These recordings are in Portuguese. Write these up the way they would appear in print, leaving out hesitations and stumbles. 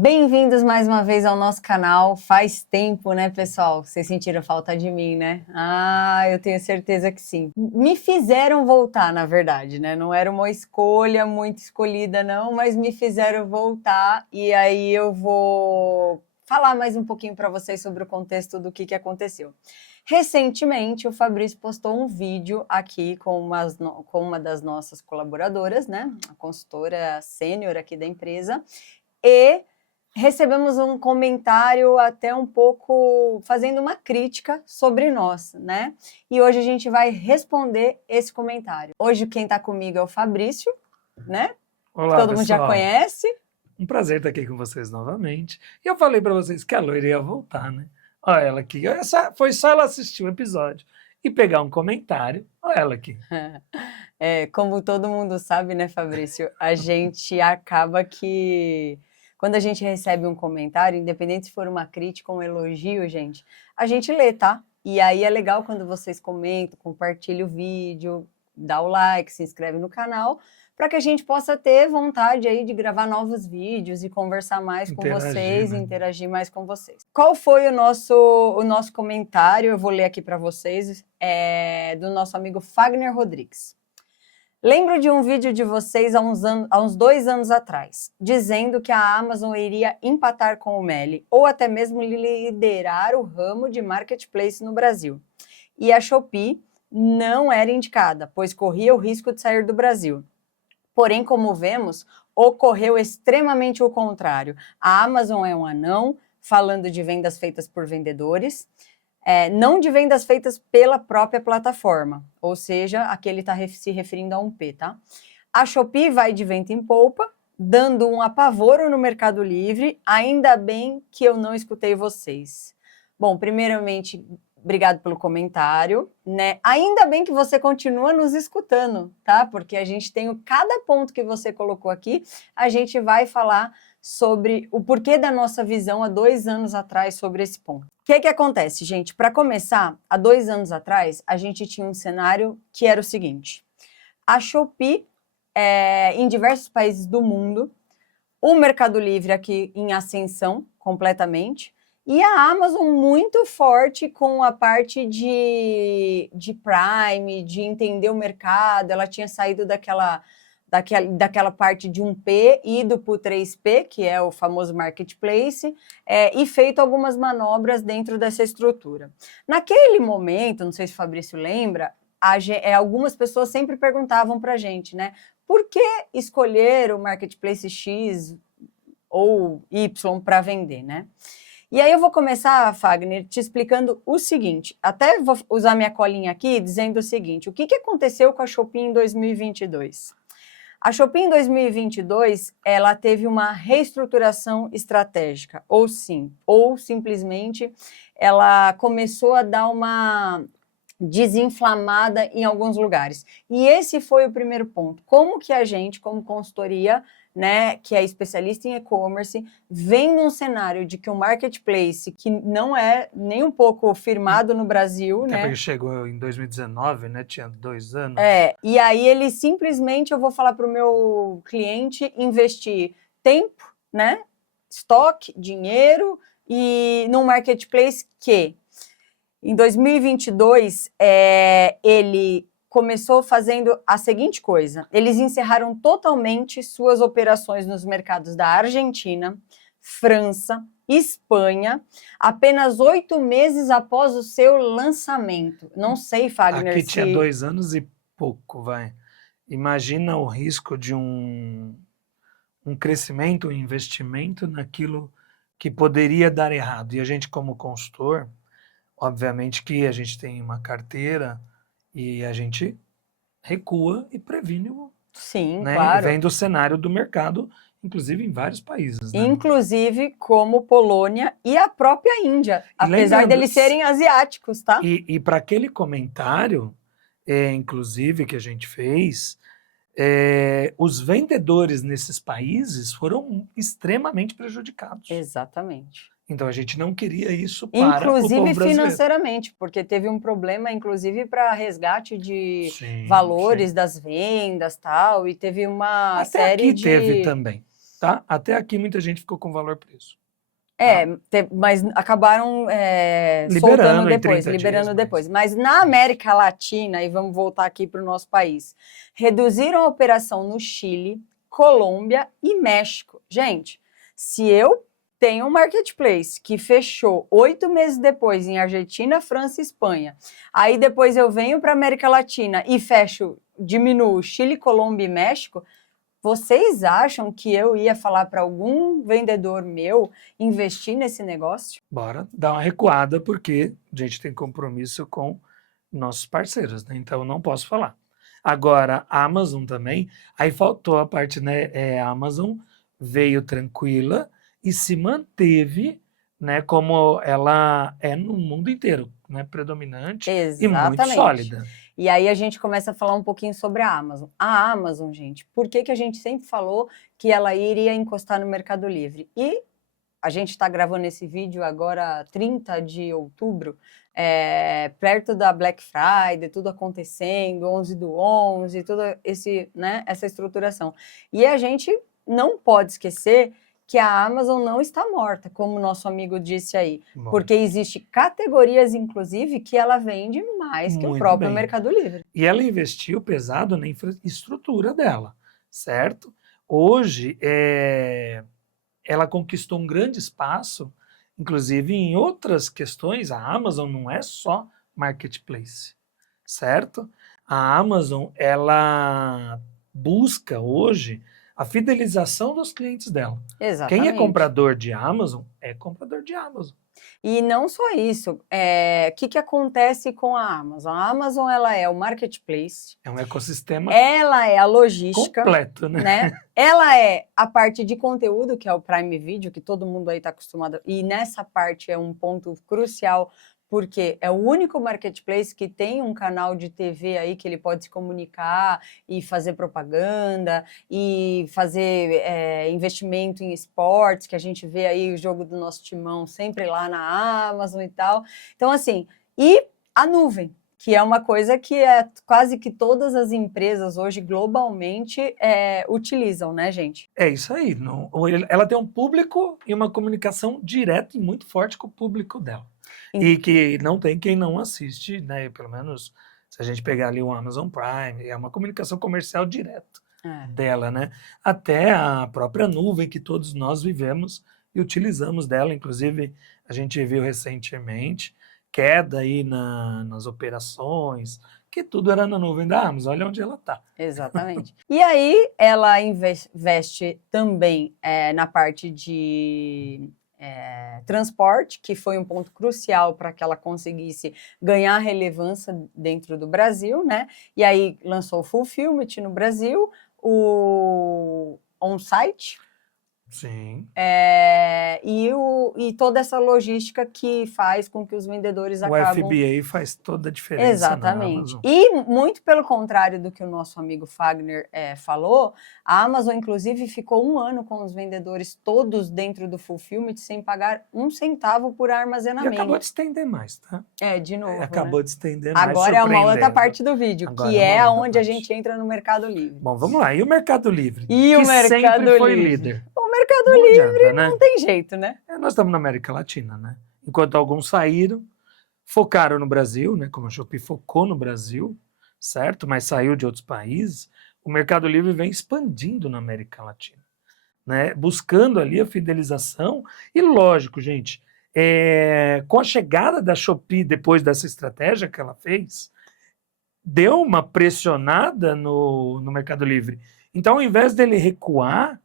Bem-vindos mais uma vez ao nosso canal. Faz tempo, né, pessoal? Vocês sentiram falta de mim, né? Eu tenho certeza que sim. Me fizeram voltar, na verdade, né? Não era uma escolha muito escolhida, não, mas me fizeram voltar e aí eu vou falar mais um pouquinho para vocês sobre o contexto do que aconteceu. Recentemente, o Fabrício postou um vídeo aqui com uma das nossas colaboradoras, né? A consultora sênior aqui da empresa, e recebemos um comentário até um pouco fazendo uma crítica sobre nós, né? E hoje a gente vai responder esse comentário. Hoje quem está comigo é o Fabrício, né? Olá, Todo mundo já pessoal. conhece. Um prazer estar aqui com vocês novamente. E eu falei para vocês que a loira ia voltar, né? Olha ela aqui. Foi só ela assistir o episódio e pegar um comentário. Olha ela aqui. Como todo mundo sabe, né, Fabrício? A gente acaba que... Quando a gente recebe um comentário, independente se for uma crítica ou um elogio, gente, a gente lê, tá? E aí é legal quando vocês comentam, compartilham o vídeo, dá o like, se inscreve no canal, para que a gente possa ter vontade aí de gravar novos vídeos e conversar mais com vocês, né? interagir mais com vocês. Qual foi o nosso comentário? Eu vou ler aqui para vocês, do nosso amigo Fagner Rodrigues. Lembro de um vídeo de vocês há uns 2 anos atrás, dizendo que a Amazon iria empatar com o Meli, ou até mesmo liderar o ramo de marketplace no Brasil. E a Shopee não era indicada, pois corria o risco de sair do Brasil. Porém, como vemos, ocorreu extremamente o contrário. A Amazon é um anão, falando de vendas feitas por vendedores, não de vendas feitas pela própria plataforma, ou seja, aqui ele está se referindo a um P, tá? A Shopee vai de vento em polpa, dando um apavoro no Mercado Livre, ainda bem que eu não escutei vocês. Bom, primeiramente, obrigado pelo comentário, né? Ainda bem que você continua nos escutando, tá? Porque a gente tem cada ponto que você colocou aqui, a gente vai falar sobre o porquê da nossa visão há 2 anos atrás sobre esse ponto. O que acontece, gente? Para começar, há 2 anos atrás, a gente tinha um cenário que era o seguinte: a Shopee, em diversos países do mundo, o Mercado Livre aqui em ascensão completamente, e a Amazon muito forte com a parte de Prime, de entender o mercado. Ela tinha saído daquela parte de 1P, ido para o 3P, que é o famoso marketplace, e feito algumas manobras dentro dessa estrutura. Naquele momento, não sei se o Fabrício lembra, algumas pessoas sempre perguntavam para a gente, né? Por que escolher o marketplace X ou Y para vender, né? E aí eu vou começar, Fagner, te explicando o seguinte, até vou usar minha colinha aqui, dizendo o seguinte: o que aconteceu com a Shopee em 2022? A Shopee em 2022, ela teve uma reestruturação estratégica, ou simplesmente ela começou a dar uma desinflamada em alguns lugares. E esse foi o primeiro ponto. Como que a gente, como consultoria, né, que é especialista em e-commerce, vem num cenário de que um marketplace que não é nem um pouco firmado no Brasil, Até né? porque chegou em 2019, né? Tinha 2 anos. E aí ele simplesmente, eu vou falar para o meu cliente investir tempo, né, estoque, dinheiro, e num marketplace que em 2022 ele começou fazendo a seguinte coisa: eles encerraram totalmente suas operações nos mercados da Argentina, França, Espanha, apenas 8 meses após o seu lançamento. Não sei, Fagner, Aqui tinha 2 anos e pouco, vai. Imagina o risco de um crescimento, um investimento naquilo que poderia dar errado. E a gente, como consultor, obviamente que a gente tem uma carteira e a gente recua e previne, Sim, né? claro. Vem do cenário do mercado, inclusive em vários países, né? Inclusive como Polônia e a própria Índia, apesar deles serem asiáticos, tá? E para aquele comentário, inclusive, que a gente fez, os vendedores nesses países foram extremamente prejudicados. Exatamente. Então a gente não queria isso para o povo brasileiro. Inclusive financeiramente, porque teve um problema, inclusive, para resgate de valores das vendas, tal, e teve uma série de... Até aqui teve também. tá? Até aqui muita gente ficou com valor preço. Mas acabaram Liberando soltando em depois, 30 liberando dias, depois. Mas na América Latina, e vamos voltar aqui para o nosso país, reduziram a operação no Chile, Colômbia e México. Gente, se eu tenho um marketplace que fechou 8 meses depois em Argentina, França e Espanha, aí depois eu venho para a América Latina e fecho, diminuo Chile, Colômbia e México, vocês acham que eu ia falar para algum vendedor meu investir nesse negócio? Bora dar uma recuada, porque a gente tem compromisso com nossos parceiros, né? Então eu não posso falar. Agora, a Amazon também, aí faltou a parte, né? A Amazon veio tranquila e se manteve, né? Como ela é no mundo inteiro, né? Predominante e muito sólida. E aí a gente começa a falar um pouquinho sobre a Amazon. A Amazon, gente, por que a gente sempre falou que ela iria encostar no Mercado Livre? E a gente está gravando esse vídeo agora, 30 de outubro, perto da Black Friday, tudo acontecendo, 11/11, toda essa estruturação. E a gente não pode esquecer que a Amazon não está morta, como o nosso amigo disse aí, porque existem categorias, inclusive, que ela vende mais que o próprio Mercado Livre. E ela investiu pesado na infraestrutura dela, certo? Hoje, ela conquistou um grande espaço, inclusive em outras questões. A Amazon não é só marketplace, certo? A Amazon, ela busca hoje a fidelização dos clientes dela. Exatamente. Quem é comprador de Amazon é comprador de Amazon. E não só isso, o que acontece com a Amazon? A Amazon, ela é o marketplace. É um ecossistema. Ela é a logística. Completo, né? Ela é a parte de conteúdo, que é o Prime Video, que todo mundo aí está acostumado. E nessa parte é um ponto crucial, porque é o único marketplace que tem um canal de TV aí que ele pode se comunicar e fazer propaganda e fazer investimento em esportes, que a gente vê aí o jogo do nosso timão sempre lá na Amazon e tal. Então, assim, e a nuvem, que é uma coisa que quase que todas as empresas hoje globalmente utilizam, né, gente? É isso aí. Ela tem um público e uma comunicação direta e muito forte com o público dela. E que não tem quem não assiste, né? Pelo menos se a gente pegar ali o Amazon Prime, é uma comunicação comercial direta dela, né? Até a própria nuvem que todos nós vivemos e utilizamos dela. Inclusive, a gente viu recentemente queda aí nas operações, que tudo era na nuvem da Amazon. Olha onde ela está. Exatamente. E aí, ela investe também na parte de transporte, que foi um ponto crucial para que ela conseguisse ganhar relevância dentro do Brasil, né? E aí lançou o Fulfillment no Brasil, o On-Site. Sim. E toda essa logística que faz com que os vendedores acabam... O FBA faz toda a diferença. Exatamente. E muito pelo contrário do que o nosso amigo Fagner falou, a Amazon, inclusive, ficou 1 ano com os vendedores todos dentro do Fulfillment sem pagar 1 centavo por armazenamento. E acabou de estender mais, tá? De novo, acabou de estender mais, agora é uma outra parte do vídeo, agora que é onde a gente entra no Mercado Livre. Bom, vamos lá. E o Mercado Livre? E o Mercado sempre foi Livre? Líder. O Mercado Livre não tem jeito, né? Nós estamos na América Latina, né? Enquanto alguns saíram, focaram no Brasil, né? Como a Shopee focou no Brasil, certo? Mas saiu de outros países. O Mercado Livre vem expandindo na América Latina, né? Buscando ali a fidelização. E lógico, gente, com a chegada da Shopee, depois dessa estratégia que ela fez, deu uma pressionada no Mercado Livre. Então, ao invés dele recuar,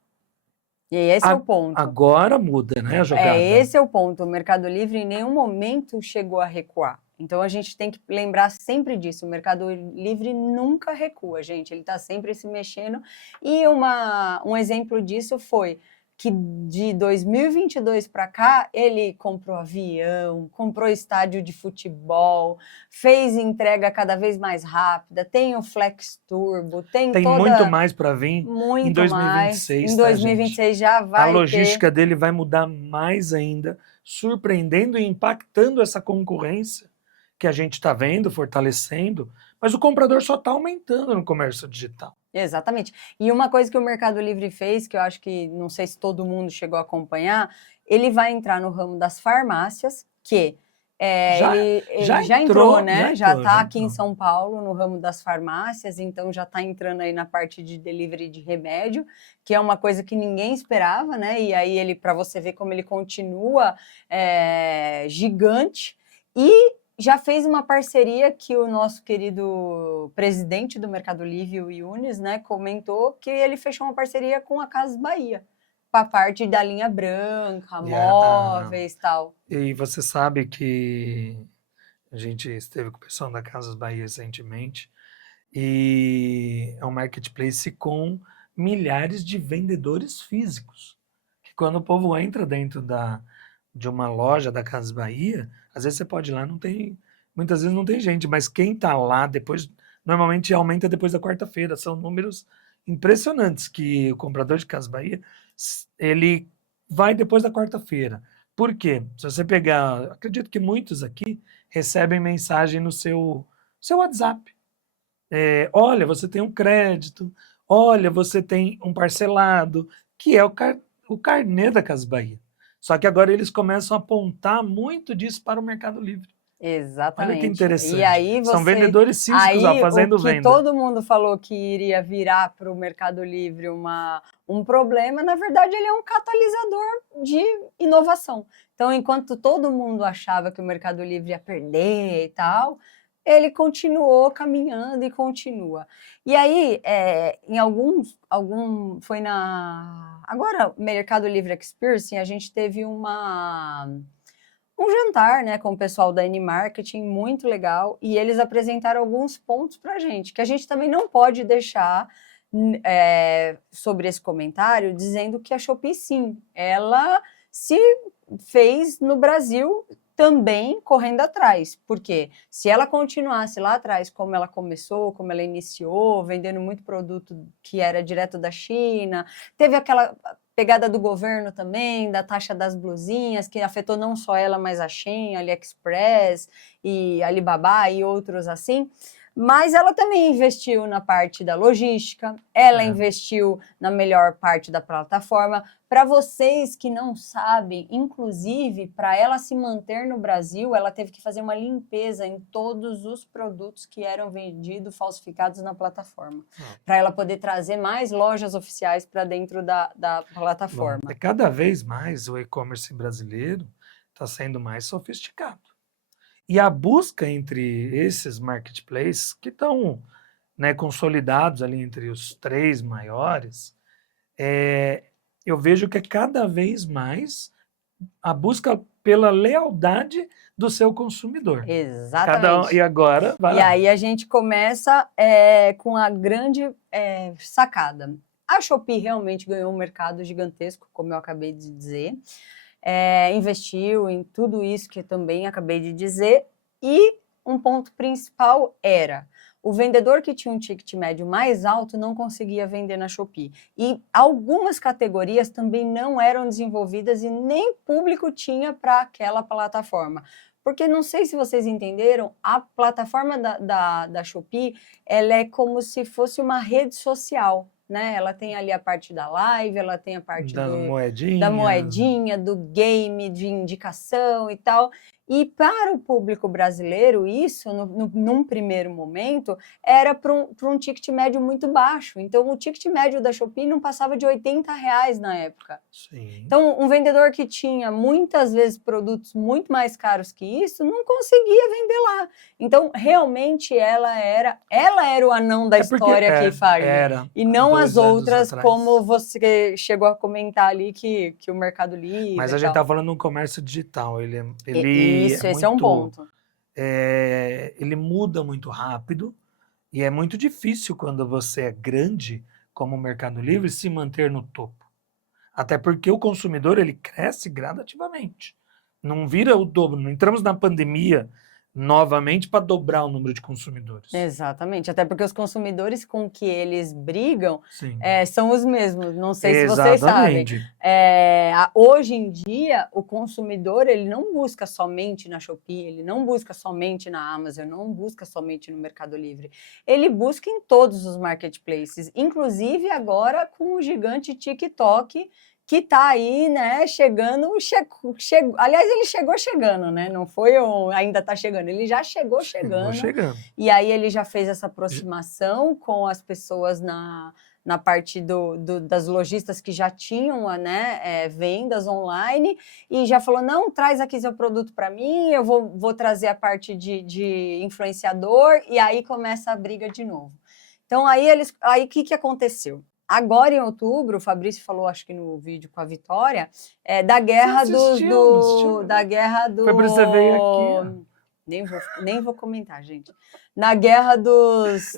e esse é o ponto. Agora muda, né, a jogada. Esse é o ponto. O Mercado Livre em nenhum momento chegou a recuar. Então, a gente tem que lembrar sempre disso. O Mercado Livre nunca recua, gente. Ele está sempre se mexendo. E um exemplo disso foi que de 2022 para cá, ele comprou avião, comprou estádio de futebol, fez entrega cada vez mais rápida, tem o Flex Turbo, tem muito mais para vir em 2026. Mais. Em 2026 já vai A logística dele vai mudar mais ainda, surpreendendo e impactando essa concorrência que a gente está vendo, fortalecendo, mas o comprador só está aumentando no comércio digital. Exatamente. E uma coisa que o Mercado Livre fez, que eu acho que não sei se todo mundo chegou a acompanhar, ele vai entrar no ramo das farmácias, que ele já entrou, né? Já está aqui em São Paulo no ramo das farmácias, então já está entrando aí na parte de delivery de remédio, que é uma coisa que ninguém esperava, né? E aí ele, para você ver como ele continua gigante, e já fez uma parceria que o nosso querido presidente do Mercado Livre, o Yunis, né, comentou que ele fechou uma parceria com a Casas Bahia, para a parte da linha branca, móveis e tal. E você sabe que a gente esteve com o pessoal da Casas Bahia recentemente, e é um marketplace com milhares de vendedores físicos, que quando o povo entra dentro de uma loja da Casas Bahia, às vezes você pode ir lá, muitas vezes não tem gente, mas quem está lá depois, normalmente aumenta depois da quarta-feira, são números impressionantes que o comprador de Casas Bahia, ele vai depois da quarta-feira. Por quê? Se você pegar, acredito que muitos aqui recebem mensagem no seu WhatsApp. Olha, você tem um crédito, olha, você tem um parcelado, que é o carnê da Casas Bahia. Só que agora eles começam a apontar muito disso para o Mercado Livre. Exatamente. Olha que interessante. E aí são vendedores físicos fazendo venda. Todo mundo falou que iria virar para o Mercado Livre um problema, na verdade ele é um catalisador de inovação. Então, enquanto todo mundo achava que o Mercado Livre ia perder e tal, ele continuou caminhando e continua. E aí, foi agora, Mercado Livre Experience, a gente teve um jantar, né, com o pessoal da N-Marketing, muito legal, e eles apresentaram alguns pontos para a gente, que a gente também não pode deixar sobre esse comentário, dizendo que a Shopee, sim, ela se fez no Brasil também correndo atrás, porque se ela continuasse lá atrás, como ela começou, como ela iniciou, vendendo muito produto que era direto da China, teve aquela pegada do governo também, da taxa das blusinhas, que afetou não só ela, mas a Shein, AliExpress e Alibaba e outros assim, mas ela também investiu na parte da logística, ela investiu na melhor parte da plataforma. Para vocês que não sabem, inclusive, para ela se manter no Brasil, ela teve que fazer uma limpeza em todos os produtos que eram vendidos falsificados na plataforma, para ela poder trazer mais lojas oficiais para dentro da plataforma. Bom, cada vez mais o e-commerce brasileiro está sendo mais sofisticado. E a busca entre esses marketplaces, que estão, né, consolidados ali entre os 3 maiores, eu vejo que é cada vez mais a busca pela lealdade do seu consumidor. Exatamente. E agora, vai lá. Aí a gente começa com a grande sacada. A Shopee realmente ganhou um mercado gigantesco, como eu acabei de dizer. Investiu em tudo isso que eu também acabei de dizer, e um ponto principal era o vendedor que tinha um ticket médio mais alto não conseguia vender na Shopee, e algumas categorias também não eram desenvolvidas e nem público tinha para aquela plataforma. Porque não sei se vocês entenderam, a plataforma da Shopee, ela é como se fosse uma rede social, né? Ela tem ali a parte da live, ela tem a parte da moedinha, do game, de indicação e tal. E para o público brasileiro, isso, num primeiro momento, era para um ticket médio muito baixo. Então, o ticket médio da Shopee não passava de R$80 na época. Sim. Então, um vendedor que tinha muitas vezes produtos muito mais caros que isso, não conseguia vender lá. Então, realmente, ela era o anão da história aqui, Fagner. E não as outras, como você chegou a comentar ali, que o Mercado Livre... Mas a gente está falando de um comércio digital. Esse é um ponto. Ele muda muito rápido e é muito difícil quando você é grande, como o Mercado Livre, se manter no topo. Até porque o consumidor ele cresce gradativamente. Não vira o dobro. Não entramos na pandemia novamente para dobrar o número de consumidores. Exatamente, até porque os consumidores com que eles brigam Sim. São os mesmos, não sei se vocês sabem. Exatamente. Hoje em dia, o consumidor ele não busca somente na Shopee, ele não busca somente na Amazon, não busca somente no Mercado Livre. Ele busca em todos os marketplaces, inclusive agora com o gigante TikTok, que está aí, né, chegando, aliás, ele chegou chegando, né, não foi ainda está chegando, ele já chegou chegando, e aí ele já fez essa aproximação com as pessoas na parte das lojistas que já tinham, né, vendas online, e já falou, não, traz aqui seu produto para mim, eu vou trazer a parte de influenciador, e aí começa a briga de novo. Então, aí o que aconteceu? Agora, em outubro, o Fabrício falou, acho que no vídeo com a Vitória, da guerra da guerra do... Foi pra você ver aqui. Nem vou comentar, gente. Na guerra dos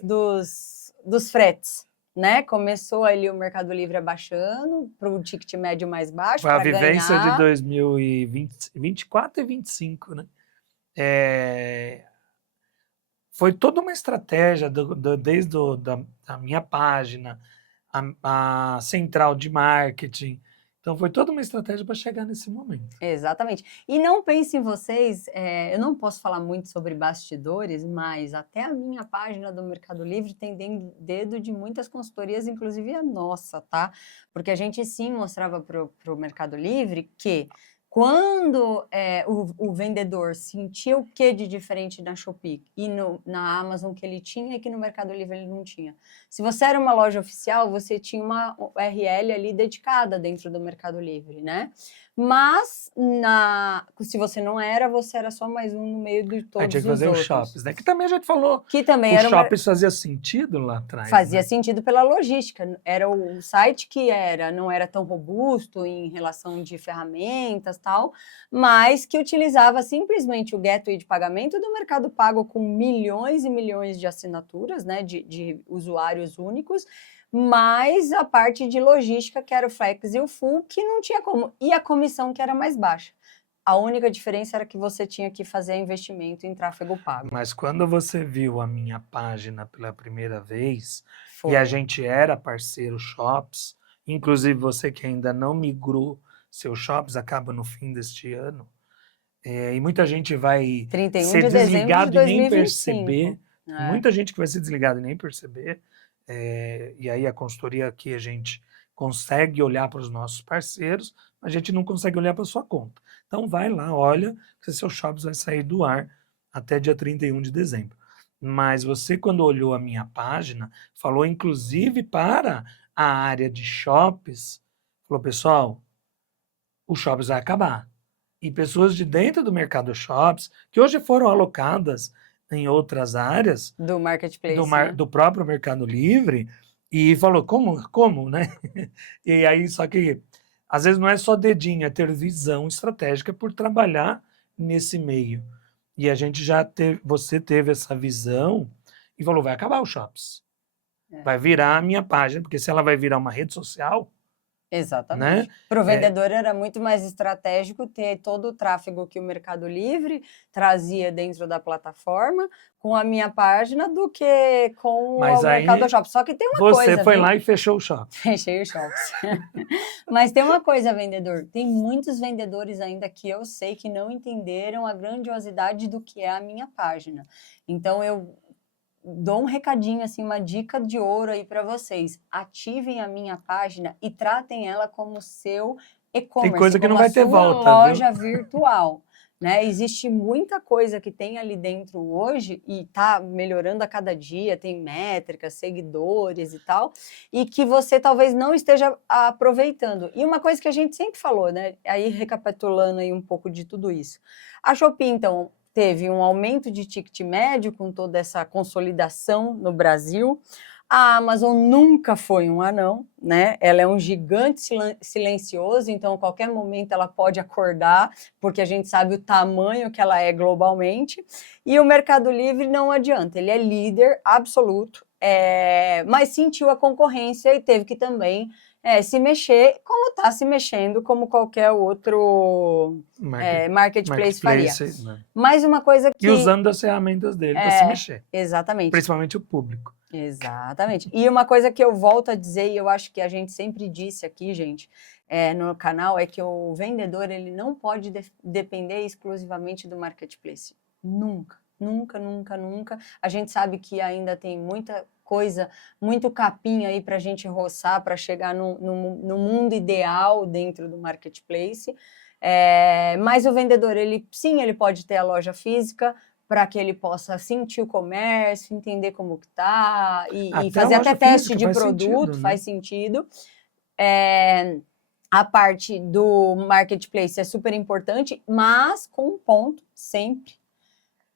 fretes, né? Começou ali o Mercado Livre abaixando para o ticket médio mais baixo. Foi a vivência de 2024 e 2025, né? Foi toda uma estratégia desde a minha página, a central de marketing. Então, foi toda uma estratégia para chegar nesse momento. Exatamente. E não pensem vocês, eu não posso falar muito sobre bastidores, mas até a minha página do Mercado Livre tem dedo de muitas consultorias, inclusive a nossa, tá? Porque a gente sim mostrava para o Mercado Livre que quando o vendedor sentia o que de diferente na Shopee e na Amazon que ele tinha e que no Mercado Livre ele não tinha. Se você era uma loja oficial, você tinha uma URL ali dedicada dentro do Mercado Livre, né? Mas, se você não era, você era só mais um no meio de todos os outros. Tinha que fazer os shops, né? Que também a gente falou. Que também os shops fazia sentido lá atrás. Fazia sentido pela logística. Era o site que não era tão robusto em relação de ferramentas e tal, mas que utilizava simplesmente o gateway de pagamento do Mercado Pago com milhões e milhões de assinaturas, né? De usuários únicos, mais a parte de logística, que era o Flex e o Full, que não tinha como. E a comissão, que era mais baixa. A única diferença era que você tinha que fazer investimento em tráfego pago. Mas quando você viu a minha página pela primeira vez, e a gente era parceiro Shops, inclusive você que ainda não migrou seus Shops, acaba no fim deste ano, e muita gente vai ser desligado e nem perceber. Muita gente que vai ser desligada e nem perceber. E aí a consultoria aqui a gente consegue olhar para os nossos parceiros, mas a gente não consegue olhar para a sua conta. Então vai lá, olha, que seu Shops vai sair do ar até dia 31 de dezembro. Mas você, quando olhou a minha página, falou inclusive para a área de shops, falou, pessoal, o Shops vai acabar. E pessoas de dentro do mercado shops, que hoje foram alocadas em outras áreas do marketplace, do próprio Mercado Livre, e falou, como, né? E aí, só que às vezes não é só dedinho, é ter visão estratégica por trabalhar nesse meio. E a gente você teve essa visão e falou, vai acabar o Shops. Vai virar a minha página, porque se ela vai virar uma rede social... Exatamente. Né? Para o vendedor era muito mais estratégico ter todo o tráfego que o Mercado Livre trazia dentro da plataforma com a minha página do que com o Mercado Shops. Só que tem uma coisa... Você foi lá e fechou o Shops. Fechei o Shops. Mas tem uma coisa, vendedor. Tem muitos vendedores ainda que eu sei que não entenderam a grandiosidade do que é a minha página. Então, eu dou um recadinho, assim, uma dica de ouro aí para vocês. Ativem a minha página e tratem ela como seu e-commerce. Tem coisa que não vai ter volta, loja virtual. Né? Existe muita coisa que tem ali dentro hoje e está melhorando a cada dia, tem métricas, seguidores e tal, e que você talvez não esteja aproveitando. E uma coisa que a gente sempre falou, né? Aí recapitulando aí um pouco de tudo isso. A Shopee, então, teve um aumento de ticket médio com toda essa consolidação no Brasil. A Amazon nunca foi um anão, né? Ela é um gigante silencioso, então a qualquer momento ela pode acordar, porque a gente sabe o tamanho que ela é globalmente. E o Mercado Livre não adianta, ele é líder absoluto, mas sentiu a concorrência e teve que também se mexer como está se mexendo, como qualquer outro marketplace faria. Né? Mais uma coisa que... E usando as ferramentas dele para se mexer. Exatamente. Principalmente o público. Exatamente. E uma coisa que eu volto a dizer, e eu acho que a gente sempre disse aqui, gente, no canal, é que o vendedor ele não pode depender exclusivamente do marketplace. Nunca, nunca, nunca, nunca. A gente sabe que ainda tem muita coisa, muito capim aí para a gente roçar, para chegar no mundo ideal dentro do marketplace. Mas o vendedor, ele pode ter a loja física, para que ele possa sentir o comércio, entender como que tá, e fazer até teste de produto, faz sentido. A parte do marketplace é super importante, mas com um ponto, sempre,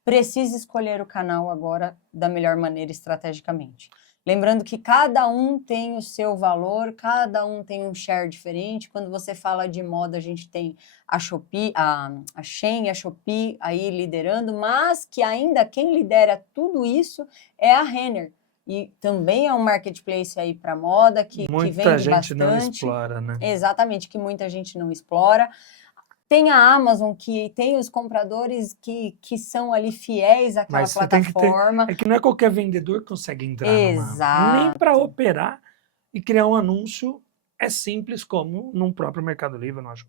precisa escolher o canal agora da melhor maneira estrategicamente. Lembrando que cada um tem o seu valor, cada um tem um share diferente. Quando você fala de moda, a gente tem a Shopee, a Shein e a Shopee aí liderando, mas que ainda quem lidera tudo isso é a Renner. E também é um marketplace aí para moda que vende bastante. Muita gente não explora, né? Exatamente, que muita gente não explora. Tem a Amazon, que tem os compradores que são ali fiéis àquela plataforma. É que não é qualquer vendedor que consegue entrar numa... Nem para operar e criar um anúncio é simples como num próprio Mercado Livre, eu acho.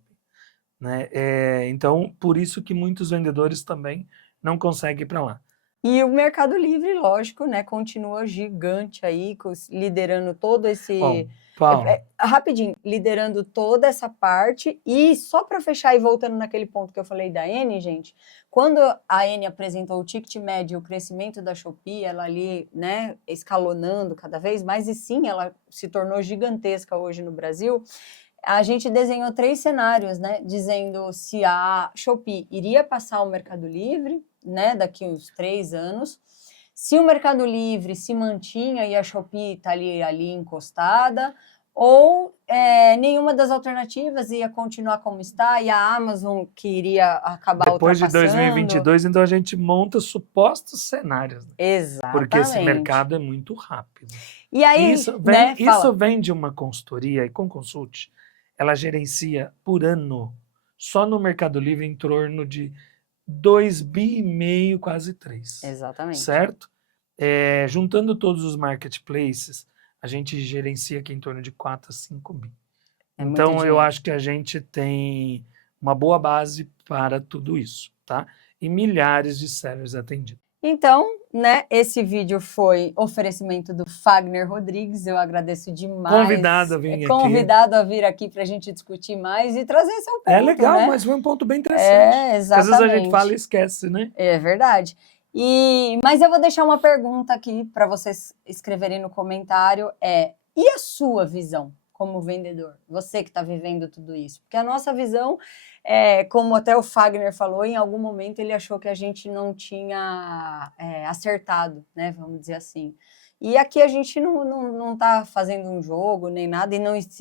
Né? Então, por isso que muitos vendedores também não conseguem ir para lá. E o Mercado Livre, lógico, né, continua gigante aí, liderando todo esse... Bom, Paulo. Rapidinho, liderando toda essa parte. E só para fechar e voltando naquele ponto que eu falei da N, gente, quando a N apresentou o ticket médio, o crescimento da Shopee, ela ali, né, escalonando cada vez mais, e sim, ela se tornou gigantesca hoje no Brasil. A gente desenhou 3 cenários, né, dizendo se a Shopee iria passar o Mercado Livre, né, daqui uns 3 anos, se o Mercado Livre se mantinha e a Shopee está ali encostada, ou nenhuma das alternativas ia continuar como está, e a Amazon que iria acabar depois ultrapassando. De 2022, então a gente monta supostos cenários. Né? Exatamente. Porque esse mercado é muito rápido. E aí, isso vem de uma consultoria, e com consult, ela gerencia por ano, só no Mercado Livre, em torno de 2,5 bi, quase 3. Exatamente. Certo? Juntando todos os marketplaces, a gente gerencia aqui em torno de 4 a 5 bi. Então, eu acho que a gente tem uma boa base para tudo isso, tá? E milhares de sellers atendidos. Então, né, esse vídeo foi oferecimento do Fagner Rodrigues, eu agradeço demais. Convidado a vir aqui para a gente discutir mais e trazer seu ponto, legal, né? Mas foi um ponto bem interessante. Exatamente. Às vezes a gente fala e esquece, né? É verdade. Mas eu vou deixar uma pergunta aqui para vocês escreverem no comentário, e a sua visão como vendedor? Você que está vivendo tudo isso. Porque a nossa visão, como até o Fagner falou, em algum momento ele achou que a gente não tinha acertado, né? Vamos dizer assim. E aqui a gente não está fazendo um jogo nem nada, e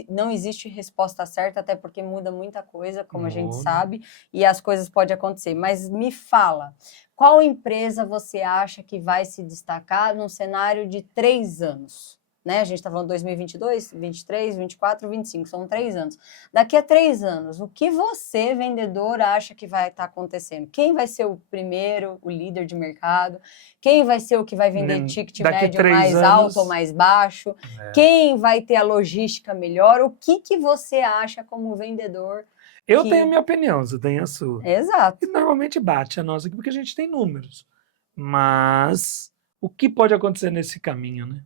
não existe resposta certa, até porque muda muita coisa, como a gente sabe, e as coisas podem acontecer. Mas me fala, qual empresa você acha que vai se destacar num cenário de 3 anos? Né? A gente está falando 2022, 23, 24, 25, são 3 anos. Daqui a 3 anos, o que você, vendedor, acha que vai estar acontecendo? Quem vai ser o primeiro, o líder de mercado? Quem vai ser o que vai vender ticket médio mais alto ou mais baixo? Quem vai ter a logística melhor? O que você acha como vendedor? Eu tenho a minha opinião, você tem a sua. Exato. E normalmente bate a nossa aqui, porque a gente tem números. Mas o que pode acontecer nesse caminho, né?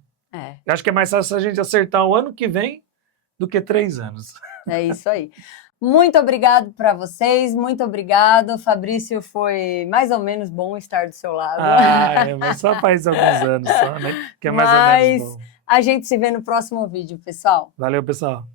Eu acho que é mais fácil a gente acertar o ano que vem do que 3 anos. É isso aí. Muito obrigado para vocês, muito obrigado. Fabrício, foi mais ou menos bom estar do seu lado. Mas só faz alguns anos só, né? Que é mais ou menos bom. A gente se vê no próximo vídeo, pessoal. Valeu, pessoal.